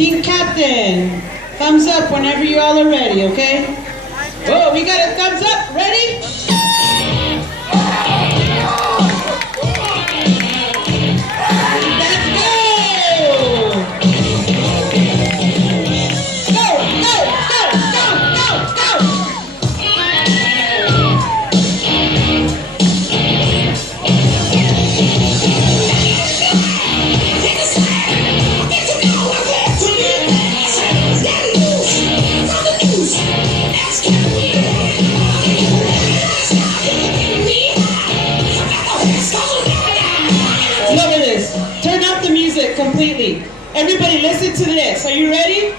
Team Captain, thumbs up whenever you all are ready, okay? Oh, we got a thumbs up. Ready? Let's go! Go, go, go, go, go, go! Look at this. Turn up the music completely. Everybody listen to this. Are you ready?